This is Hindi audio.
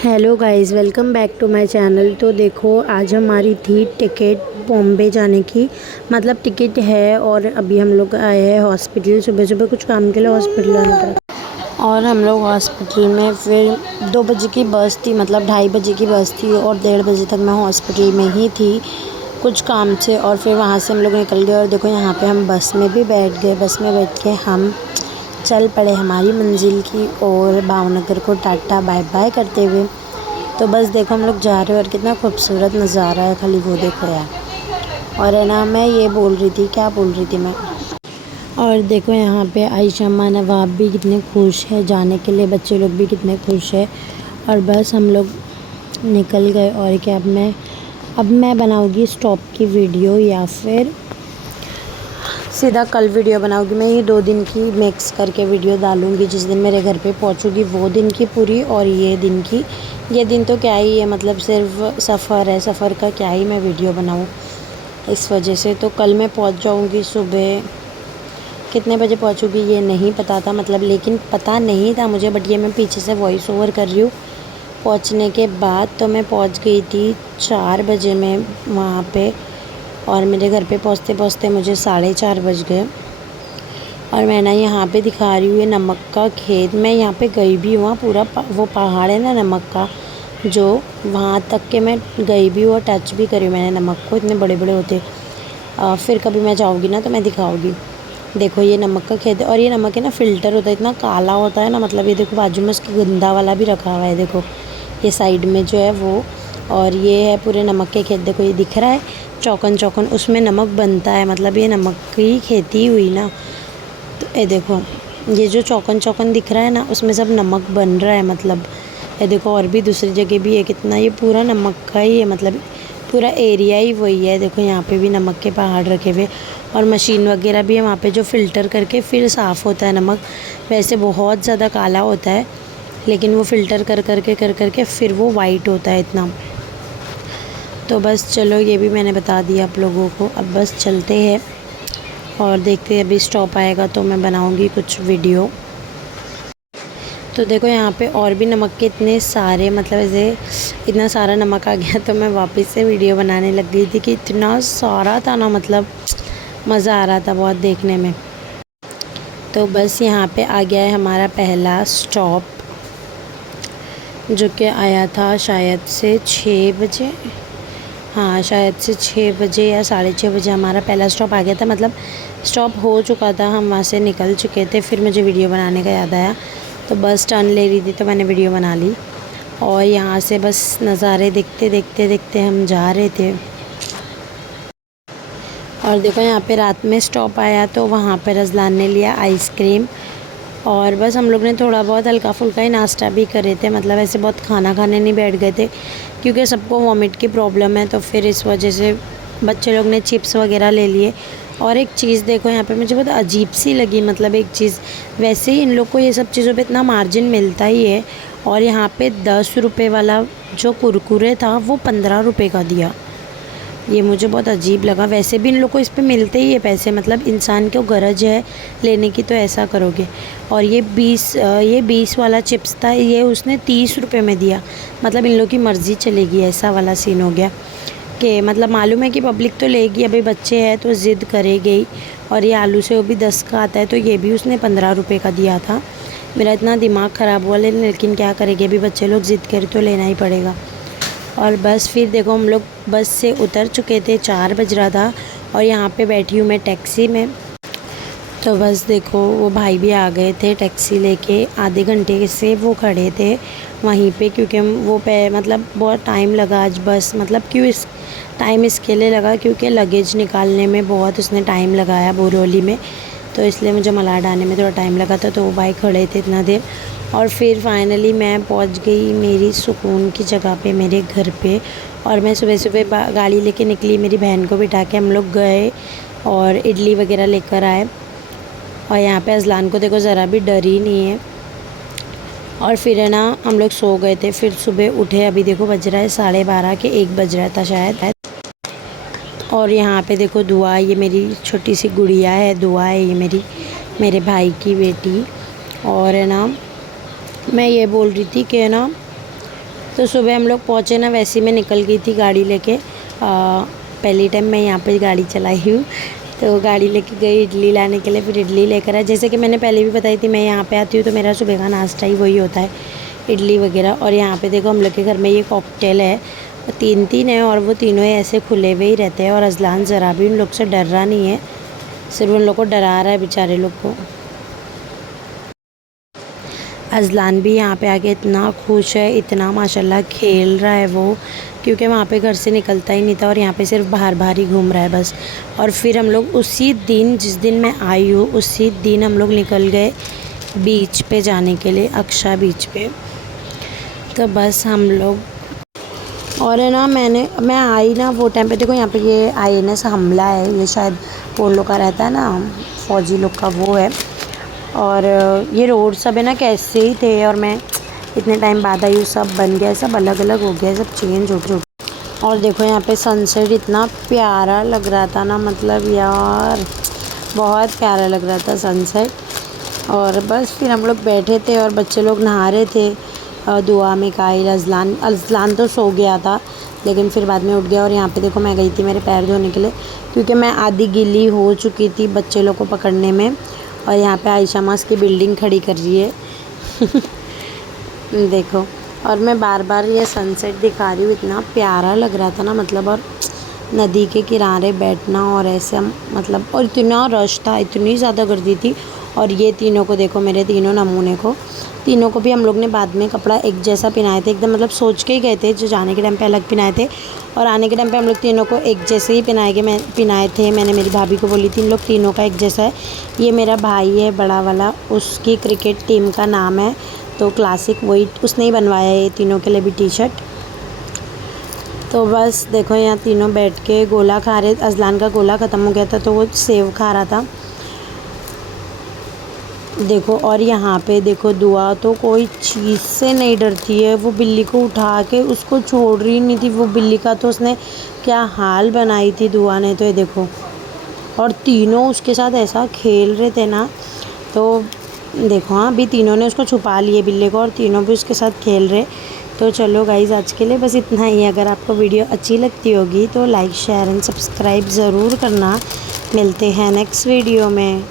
Hello guys, welcome back to my channel. तो देखो, आज हमारी थी टिकट बॉम्बे जाने की। मतलब टिकट है और अभी हम लोग आए हैं हॉस्पिटल। सुबह सुबह कुछ काम के लिए हॉस्पिटल आना पड़ा और हम लोग हॉस्पिटल में फिर 2 बजे की बस थी, मतलब 2:30 बजे की बस थी और 1:30 बजे तक मैं हॉस्पिटल में ही थी कुछ काम से। और फिर वहाँ से हम लोग निकल गए और देखो यहाँ पे हम बस में भी बैठ गए। बस में बैठ के हम चल पड़े हमारी मंजिल की और भावनगर को टाटा बाय बाय करते हुए। तो बस देखो हम लोग जा रहे हैं और कितना खूबसूरत नज़ारा है, खाली वो देखो यार। और है ना, मैं ये बोल रही थी, क्या बोल रही थी मैं, और देखो यहाँ पे आयशा नवाब भी कितने खुश है जाने के लिए, बच्चे लोग भी कितने खुश है। और बस हम लोग निकल गए। और क्या, अब मैं बनाऊँगी स्टॉप की वीडियो या फिर सीधा कल वीडियो बनाऊंगी। मैं ये 2 दिन की मिक्स करके वीडियो डालूंगी। जिस दिन मेरे घर पे पहुंचूंगी वो दिन की पूरी, और ये दिन की। ये दिन तो क्या ही है, मतलब सिर्फ सफ़र है, सफ़र का क्या ही मैं वीडियो बनाऊं इस वजह से। तो कल मैं पहुंच जाऊंगी। सुबह कितने बजे पहुंचूंगी ये नहीं पता था, मतलब लेकिन पता नहीं था मुझे, बट ये मैं पीछे से वॉइस ओवर कर रही हूँ। पहुँचने के बाद तो मैं पहुँच गई थी 4 बजे में वहाँ पे, और मेरे घर पे पहुँचते पहुँचते मुझे 4:30 बज गए। और मैं ना यहाँ पे दिखा रही हूँ ये नमक का खेत। मैं यहाँ पे गई भी हूँ, पूरा वो पहाड़ है ना नमक का, जो वहाँ तक के मैं गई भी हूँ और टच भी करी हूँ मैंने नमक को। इतने बड़े बड़े होते। फिर कभी मैं जाऊँगी ना तो मैं दिखाऊँगी। देखो ये नमक का खेत है और ये नमक है ना फ़िल्टर होता है, इतना काला होता है ना। मतलब ये देखो बाजू में उसकी गंदा वाला भी रखा हुआ है, देखो ये साइड में जो है वो। और ये है पूरे नमक के खेत। देखो ये दिख रहा है चौकन चौकन, उसमें नमक बनता है। मतलब ये नमक की खेती हुई ना। तो ये देखो ये जो चौकन चौकन दिख रहा है ना, उसमें सब नमक बन रहा है। मतलब ये देखो और भी दूसरी जगह भी है कितना, ये पूरा नमक का ही है। मतलब पूरा एरिया ही वही है। देखो यहाँ पे भी नमक के पहाड़ रखे हुए और मशीन वगैरह भी है वहाँ पे, जो फ़िल्टर करके फिर साफ़ होता है नमक। वैसे बहुत ज़्यादा काला होता है, लेकिन वो फ़िल्टर कर करके फिर वो वाइट होता है इतना। तो बस चलो, ये भी मैंने बता दिया आप लोगों को। अब बस चलते हैं और देखते हैं, अभी स्टॉप आएगा तो मैं बनाऊंगी कुछ वीडियो। तो देखो यहाँ पे और भी नमक के इतने सारे, मतलब ऐसे इतना सारा नमक आ गया तो मैं वापस से वीडियो बनाने लग गई थी कि इतना सारा था ना। मतलब मज़ा आ रहा था बहुत देखने में। तो बस यहाँ पे आ गया है हमारा पहला स्टॉप, जो कि आया था शायद से 6 बजे। हाँ, शायद से 6 बजे या 6:30 बजे हमारा पहला स्टॉप आ गया था। मतलब स्टॉप हो चुका था, हम वहाँ से निकल चुके थे। फिर मुझे वीडियो बनाने का याद आया, तो बस टर्न ले रही थी तो मैंने वीडियो बना ली। और यहाँ से बस नज़ारे देखते देखते देखते हम जा रहे थे। और देखो यहाँ पे रात में स्टॉप आया तो वहाँ पर रज़लान ने लिया आइसक्रीम। और बस हम लोग ने थोड़ा बहुत हल्का फुल्का ही नाश्ता भी करे थे। मतलब ऐसे बहुत खाना खाने नहीं बैठ गए थे, क्योंकि सबको वॉमिट की प्रॉब्लम है, तो फिर इस वजह से बच्चे लोग ने चिप्स वगैरह ले लिए। और एक चीज़ देखो यहाँ पे मुझे बहुत अजीब सी लगी। मतलब एक चीज़, वैसे ही इन लोग को ये सब चीज़ों पे इतना मार्जिन मिलता ही है, और यहाँ पे 10 रुपये वाला जो कुरकुरे था वो 15 रुपये का दिया। ये मुझे बहुत अजीब लगा। वैसे भी इन लोग को इस पे मिलते ही है पैसे, मतलब इंसान को गरज है लेने की तो ऐसा करोगे। और ये 20 वाला चिप्स था, ये उसने 30 रुपये में दिया। मतलब इन लोग की मर्ज़ी चलेगी, ऐसा वाला सीन हो गया कि मतलब मालूम है कि पब्लिक तो लेगी, अभी बच्चे हैं तो ज़िद करेगी ही। और ये आलू से वो भी 10 का आता है, तो ये भी उसने 15 रुपये का दिया था। मेरा इतना दिमाग ख़राब हुआ, लेकिन क्या करेंगे, अभी बच्चे लोग ज़िद करें तो लेना ही पड़ेगा। और बस फिर देखो हम लोग बस से उतर चुके थे, 4 बज रहा था, और यहाँ पे बैठी हूँ मैं टैक्सी में। तो बस देखो वो भाई भी आ गए थे टैक्सी लेके। आधे घंटे से वो खड़े थे वहीं पे, क्योंकि हम मतलब बहुत टाइम लगा आज। बस मतलब क्यों इस टाइम इसके लिए लगा, क्योंकि लगेज निकालने में बहुत उसने टाइम लगाया बोरोली में, तो इसलिए मुझे मलाड आने में थोड़ा टाइम लगा था। तो वो भाई खड़े थे इतना देर, और फिर फाइनली मैं पहुंच गई मेरी सुकून की जगह पे, मेरे घर पे। और मैं सुबह सुबह गाड़ी लेके निकली, मेरी बहन को बिठा के हम लोग गए और इडली वगैरह लेकर आए। और यहाँ पे अज़लान को देखो ज़रा भी डर ही नहीं है। और फिर है ना हम लोग सो गए थे, फिर सुबह उठे। अभी देखो बज रहा है 12:30 के 1 बज रहा था शायद। और यहाँ पे देखो दुआ, ये मेरी छोटी सी गुड़िया है, दुआ है ये मेरे भाई की बेटी। और है ना मैं ये बोल रही थी कि है ना, तो सुबह हम लोग पहुँचे ना, वैसे मैं निकल गई थी गाड़ी लेके। पहली टाइम मैं यहाँ पे गाड़ी चलाई हूँ, तो गाड़ी लेके गई इडली लाने के लिए। फिर इडली लेकर आए। जैसे कि मैंने पहले भी बताई थी, मैं यहाँ पे आती हूँ तो मेरा सुबह का नाश्ता ही वही होता है, इडली वगैरह। और यहाँ पे देखो हम लोग के घर में ये कॉकटेल है, 3 है और वो तीनों ही ऐसे खुले हुए ही रहते हैं। और अजलान ज़रा भी उन लोग से डर रहा नहीं है, सिर्फ उन लोग को डरा रहा है बेचारे लोग को। अजलान भी यहाँ पे आके इतना खुश है, इतना माशाल्लाह खेल रहा है वो, क्योंकि वहाँ पे घर से निकलता ही नहीं था और यहाँ पे सिर्फ बाहर बाहर ही घूम रहा है बस। और फिर हम लोग उसी दिन, जिस दिन मैं आई हूँ उसी दिन हम लोग निकल गए बीच पे जाने के लिए, अक्शा बीच पे। तो बस हम लोग, और है ना, मैं आई ना वो टाइम पे, देखो यहाँ पे ये INS हमला है, ये शायद वो लोग का रहता है ना, फ़ौजी लोग का वो है। और ये रोड सब है ना कैसे ही थे, और मैं इतने टाइम बाद आई हूँ, सब बन गया, सब अलग अलग हो गया, सब चेंज हो गया। और देखो यहाँ पे सनसेट इतना प्यारा लग रहा था ना, मतलब यार बहुत प्यारा लग रहा था सनसेट। और बस फिर हम लोग बैठे थे और बच्चे लोग नहा रहे थे। दुआ में काइल, अजलान तो सो गया था, लेकिन फिर बाद में उठ गया। और यहाँ पे देखो मैं गई थी मेरे पैर धोने के लिए, क्योंकि मैं आधी गीली हो चुकी थी बच्चे लोग को पकड़ने में। और यहाँ पे आयशा मास की बिल्डिंग खड़ी कर रही है देखो। और मैं बार बार ये सनसेट दिखा रही हूँ, इतना प्यारा लग रहा था ना, मतलब। और नदी के किनारे बैठना और ऐसे, मतलब, और इतना रश था, इतनी ज़्यादा गर्दी थी। और ये तीनों को देखो, मेरे तीनों नमूने को, तीनों को भी हम लोग ने बाद में कपड़ा एक जैसा पहनाए थे, एकदम, मतलब सोच के ही गए थे। जो जाने के टाइम पे अलग पहनाए थे और आने के टाइम पे हम लोग तीनों को एक जैसे ही पहनाए थे। मैंने मेरी भाभी को बोली थी इन लोग तीनों का एक जैसा है। ये मेरा भाई है बड़ा वाला, उसकी क्रिकेट टीम का नाम है तो क्लासिक, वही उसने ही बनवाया है ये तीनों के लिए भी टी-शर्ट। तो बस देखो यहाँ तीनों बैठ के गोला खा रहे। अजलान का गोला ख़त्म हो गया था तो वो सेव खा रहा था, देखो। और यहाँ पे देखो दुआ तो कोई चीज़ से नहीं डरती है, वो बिल्ली को उठा के उसको छोड़ रही नहीं थी। वो बिल्ली का तो उसने क्या हाल बनाई थी दुआ ने, तो ये देखो। और तीनों उसके साथ ऐसा खेल रहे थे ना, तो देखो। हाँ, अभी तीनों ने उसको छुपा लिए बिल्ली को, और तीनों भी उसके साथ खेल रहे। तो चलो गाइज़, आज के लिए बस इतना ही। अगर आपको वीडियो अच्छी लगती होगी तो लाइक, शेयर एंड सब्सक्राइब ज़रूर करना। मिलते हैं नेक्स्ट वीडियो में।